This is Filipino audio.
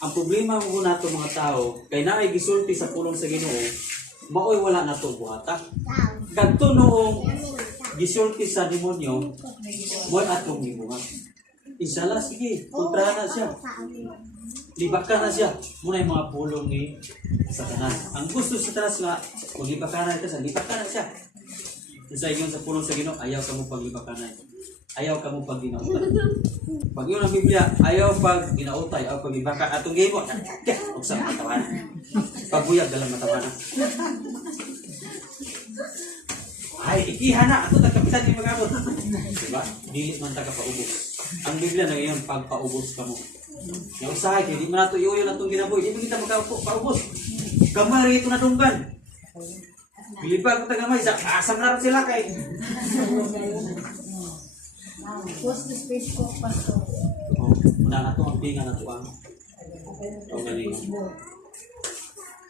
Ang problema mo na itong mga tao, kay naay gisulti sa pulong sa Ginoo, maoy wala na ito buhata. Kadto noong gisulti sa demonyo, mo'y atong gibuhat. Inshallah, sige, kontrahan na siya. Libakan na siya. Muna yung mga pulong ni Satanas. Ang gusto sa Satanas nga, kung libakan na ka, libakan na siya. Sa inyo sa pulong sa Ginoo, ayaw ka mo paglibakan na. Ayaw ka mo pag ginautan. Pag yun ang Biblia, ayaw pag ginautay, ayaw pag ibaka. Atong game mo, huwag sa matawanan. Paguyag dalang matawanan. Ay, ikiha na. Ato, nagkapitan yung mag-abot. Diba? Dilit man taga paubos. Ang Biblia na ngayon, pagpaubos ka mo. Yung usahay, hindi mo na ito iuyo na itong ginaboy. Hindi mo kita magpaubos. Gamay rin ito na dunggan. Bilibag ko tagamay. Asam na rin sila kay. Post the space ko, pastor. Muna na ito ang pinga na ito ang. Ito galing.